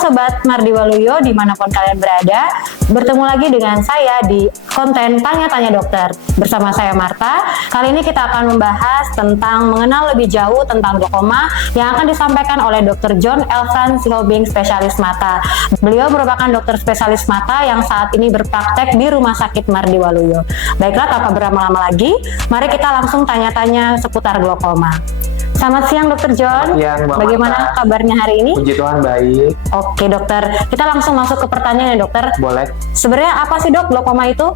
Sobat Mardi Waluyo dimanapun kalian berada, bertemu lagi dengan saya di konten Tanya-Tanya Dokter. Bersama saya Marta, kali ini kita akan membahas tentang mengenal lebih jauh tentang glaukoma yang akan disampaikan oleh Dr. John Elvan Sihombing, spesialis mata. Beliau merupakan dokter spesialis mata yang saat ini berpraktek di Rumah Sakit Mardi Waluyo. Baiklah, tanpa berlama-lama lagi, mari kita langsung tanya-tanya seputar glaukoma. Selamat siang Dr. John, bagaimana kabarnya hari ini? Puji Tuhan, baik. Oke dokter, kita langsung masuk ke pertanyaan ya dokter. Boleh. Sebenarnya apa sih dok glaukoma itu?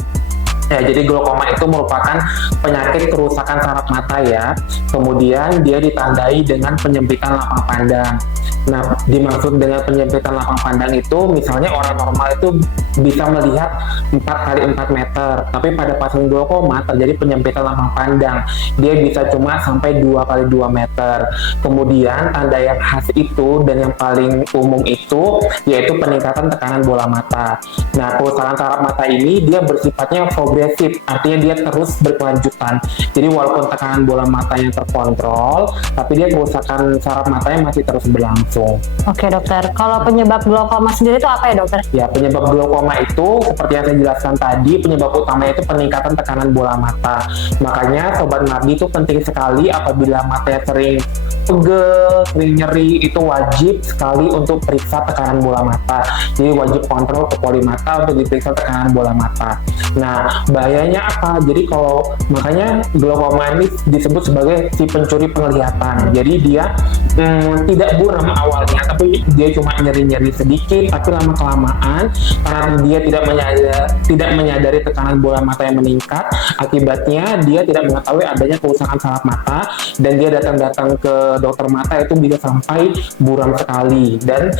Ya, jadi glaukoma itu merupakan penyakit kerusakan saraf mata ya. Kemudian dia ditandai dengan penyempitan lapang pandang. Nah, dimaksud dengan penyempitan lapang pandang itu, misalnya orang normal itu bisa melihat 4 x 4 meter, tapi pada pasien glaukoma terjadi penyempitan lapang pandang. Dia bisa cuma sampai 2 x 2 meter. Kemudian tanda yang khas itu dan yang paling umum itu yaitu peningkatan tekanan bola mata. Nah, kerusakan saraf mata ini dia bersifatnya progresif, artinya dia terus berkelanjutan. Jadi walaupun tekanan bola matanya terkontrol, tapi dia kerusakan saraf matanya masih terus berlangsung. Oke dokter, kalau penyebab glaukoma sendiri itu apa ya dokter? Ya, penyebab glaukoma itu seperti yang saya jelaskan tadi, penyebab utamanya itu peningkatan tekanan bola mata. Makanya Sobat Mardi itu penting sekali apabila matanya sering pegel, sering nyeri, itu wajib sekali untuk periksa tekanan bola mata. Jadi wajib kontrol ke poli mata untuk diperiksa tekanan bola mata. Nah, bahayanya apa? Jadi makanya glaukoma ini disebut sebagai si pencuri penglihatan. Jadi dia tidak buram awalnya, tapi dia cuma nyeri-nyeri sedikit, tapi lama-kelamaan karena dia tidak menyadari tekanan bola mata yang meningkat, akibatnya dia tidak mengetahui adanya kerusakan saraf mata, dan dia datang ke dokter mata itu bisa sampai buram sekali. Dan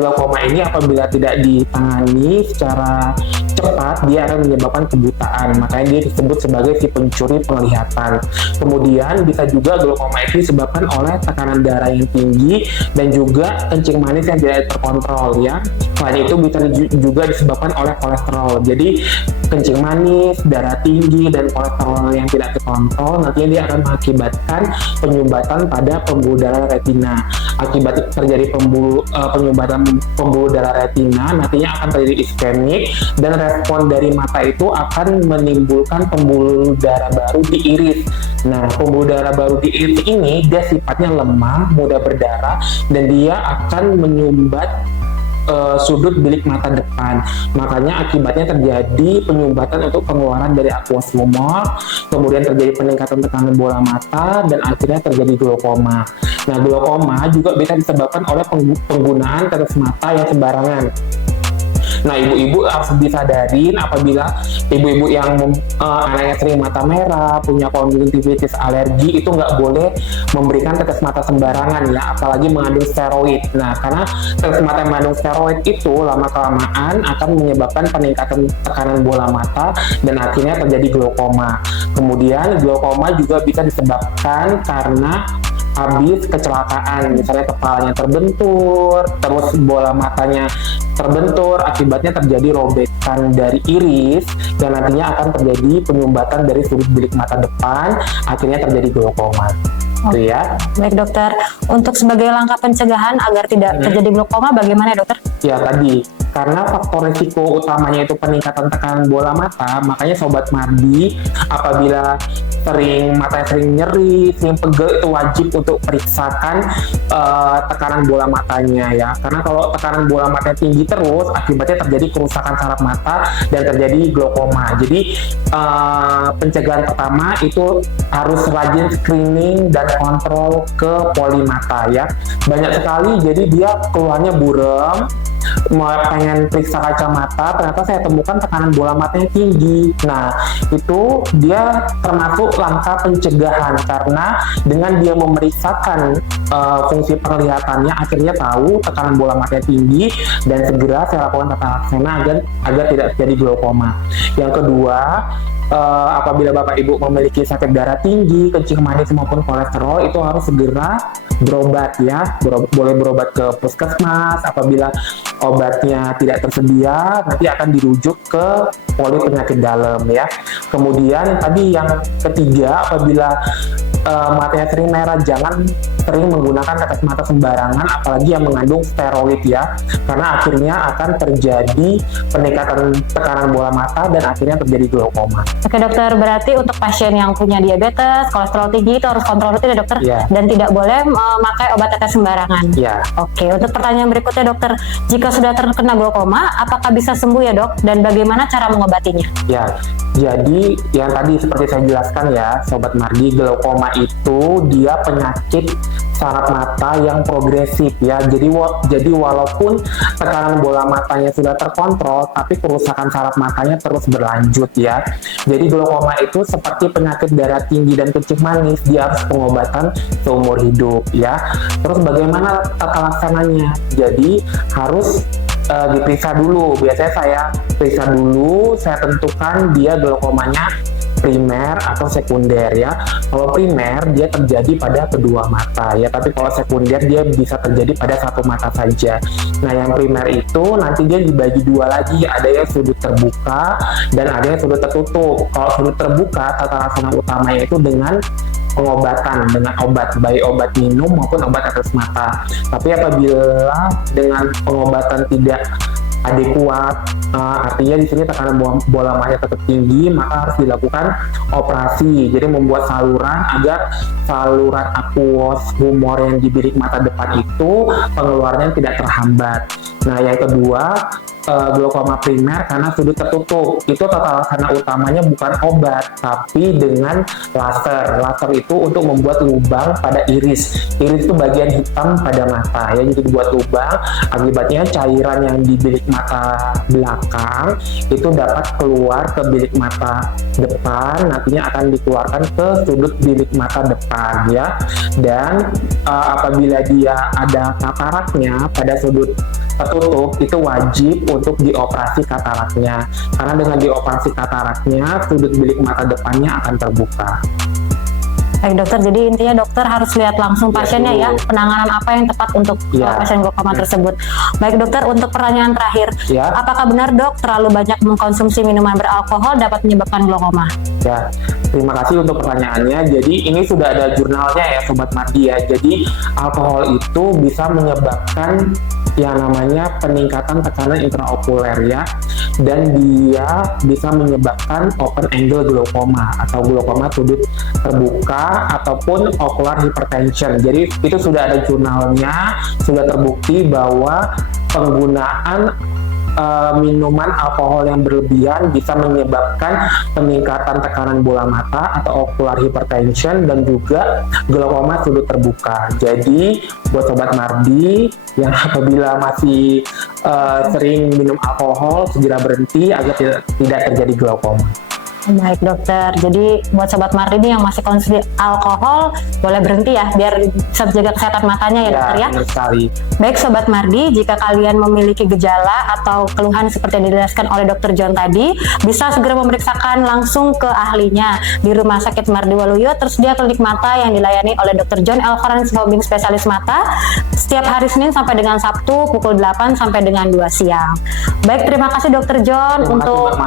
glaukoma ini apabila tidak ditangani secara cepat, dia akan menyebabkan kebutaan. Makanya dia disebut sebagai si pencuri penglihatan. Kemudian bisa juga glaukoma itu disebabkan oleh tekanan darah yang tinggi dan juga kencing manis yang tidak terkontrol ya. Selain itu bisa juga disebabkan oleh kolesterol. Jadi kencing manis, darah tinggi, dan kolesterol yang tidak terkontrol nantinya dia akan mengakibatkan penyumbatan pada pembuluh darah retina. Akibat terjadi penyumbatan pembuluh darah retina nantinya akan terjadi iskemik, dan respon dari mata itu akan menimbulkan pembuluh darah baru di iris. Nah, pembuluh darah baru di iris ini dia sifatnya lemah, mudah berdarah, dan dia akan menyumbat sudut bilik mata depan. Makanya akibatnya terjadi penyumbatan untuk pengeluaran dari aqueous humor, kemudian terjadi peningkatan tekanan bola mata, dan akhirnya terjadi glaukoma. Nah, glaukoma juga bisa disebabkan oleh penggunaan tetes mata yang sembarangan. Nah, ibu-ibu harus disadarin apabila ibu-ibu yang anaknya sering mata merah, punya konjungtivitis alergi, itu nggak boleh memberikan tetes mata sembarangan ya, apalagi mengandung steroid. Nah, karena tetes mata yang mengandung steroid itu lama-kelamaan akan menyebabkan peningkatan tekanan bola mata dan akhirnya terjadi glaukoma. Kemudian glaukoma juga bisa disebabkan karena habis kecelakaan, misalnya kepalanya terbentur, terus bola matanya terbentur, akibatnya terjadi robekan dari iris, dan nantinya akan terjadi penyumbatan dari sudut bilik mata depan, akhirnya terjadi glaukoma. Itu ya. Baik dokter, untuk sebagai langkah pencegahan agar tidak terjadi glaukoma bagaimana ya dokter? Ya tadi, karena faktor risiko utamanya itu peningkatan tekanan bola mata, makanya Sobat Mardi apabila matanya sering nyeri, sering pegel, itu wajib untuk periksakan tekanan bola matanya ya. Karena kalau tekanan bola matanya tinggi terus, akibatnya terjadi kerusakan saraf mata dan terjadi glaukoma. Jadi pencegahan pertama itu harus rajin screening dan kontrol ke poli mata ya. Banyak sekali jadi dia keluarnya buram, pengen periksa kacamata, ternyata saya temukan tekanan bola matanya tinggi. Nah, itu dia termasuk langkah pencegahan, karena dengan dia memeriksakan fungsi penglihatannya, akhirnya tahu tekanan bola matanya tinggi, dan segera saya lakukan tata laksana agar tidak terjadi glaukoma. Yang kedua, apabila Bapak Ibu memiliki sakit darah tinggi, kencing manis maupun kolesterol, itu harus segera berobat ya. Boleh berobat ke puskesmas. Apabila obatnya tidak tersedia, nanti akan dirujuk ke poli penyakit dalam ya. Kemudian tadi yang ketiga, apabila matanya sering merah, jangan sering menggunakan tetes mata sembarangan, apalagi yang mengandung steroid ya, karena akhirnya akan terjadi peningkatan tekanan bola mata dan akhirnya terjadi glaukoma. Oke dokter, berarti untuk pasien yang punya diabetes, kolesterol tinggi itu harus kontrol rutin ya dokter, dan tidak boleh memakai obat tetes sembarangan. Oke, untuk pertanyaan berikutnya dokter, jika sudah terkena glaukoma, apakah bisa sembuh ya dok? Dan bagaimana cara mengobatinya? Ya, jadi yang tadi seperti saya jelaskan ya, Sobat Mardi, glaukoma itu dia penyakit saraf mata yang progresif ya. Jadi walaupun tekanan bola matanya sudah terkontrol, tapi kerusakan saraf matanya terus berlanjut ya. Jadi glaukoma itu seperti penyakit darah tinggi dan kencing manis, dia harus pengobatan seumur hidup ya. Terus bagaimana tata laksananya? Jadi harus diperiksa dulu. Biasanya saya periksa dulu, saya tentukan dia glaukomanya primer atau sekunder ya. Kalau primer dia terjadi pada kedua mata ya, tapi kalau sekunder dia bisa terjadi pada satu mata saja. Nah yang primer itu nanti dia dibagi dua lagi, ada yang sudut terbuka dan ada yang sudut tertutup. Kalau sudut terbuka, tata laksana utamanya itu dengan pengobatan dengan obat, baik obat minum maupun obat tetes mata. Tapi apabila dengan pengobatan tidak adekuat, artinya di sini tekanan bola mata tetap tinggi, maka harus dilakukan operasi. Jadi membuat saluran agar saluran aqueous humor yang di bilik mata depan itu pengeluarannya tidak terhambat. Nah yang kedua, glaukoma primer karena sudut tertutup, itu tata laksana utamanya bukan obat tapi dengan laser. Laser itu untuk membuat lubang pada iris. Iris itu bagian hitam pada mata ya, jadi dibuat lubang, akibatnya cairan yang di bilik mata belakang itu dapat keluar ke bilik mata depan, nantinya akan dikeluarkan ke sudut bilik mata depan ya. Dan apabila dia ada kataraknya pada sudut tertutup, itu wajib untuk dioperasi kataraknya, karena dengan dioperasi kataraknya sudut bilik mata depannya akan terbuka. Baik dokter, jadi intinya dokter harus lihat langsung pasiennya ya, penanganan apa yang tepat untuk pasien glaukoma tersebut. Baik dokter, untuk pertanyaan terakhir, apakah benar dok terlalu banyak mengkonsumsi minuman beralkohol dapat menyebabkan glaukoma? Ya, terima kasih untuk pertanyaannya. Jadi ini sudah ada jurnalnya ya Sobat Mardi ya. Jadi alkohol itu bisa menyebabkan yang namanya peningkatan tekanan intraokuler ya, dan dia bisa menyebabkan open angle glaukoma atau glaukoma sudut terbuka ataupun ocular hypertension. Jadi itu sudah ada jurnalnya, sudah terbukti bahwa penggunaan minuman alkohol yang berlebihan bisa menyebabkan peningkatan tekanan bola mata atau ocular hypertension dan juga glaukoma sudut terbuka. Jadi buat Sobat Mardi yang apabila masih sering minum alkohol, segera berhenti agar tidak terjadi glaukoma. Baik dokter, jadi buat Sobat Mardi ini yang masih konsumsi alkohol boleh berhenti ya, biar bisa menjaga kesehatan matanya ya dokter ya. Benar sekali. Baik Sobat Mardi, jika kalian memiliki gejala atau keluhan seperti yang dijelaskan oleh Dr. John tadi, bisa segera memeriksakan langsung ke ahlinya di Rumah Sakit Mardi Waluyo, tersedia klinik mata yang dilayani oleh Dr. John Elvarans Hombing spesialis mata setiap hari Senin sampai dengan Sabtu pukul 8 sampai dengan 2 siang. Baik, terima kasih Dr. John untuk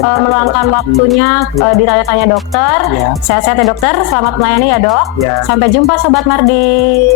meluangkan waktunya di Tanya-Tanya Dokter. Sehat-sehat ya dokter, selamat melayani ya dok. Sampai jumpa Sobat Mardi.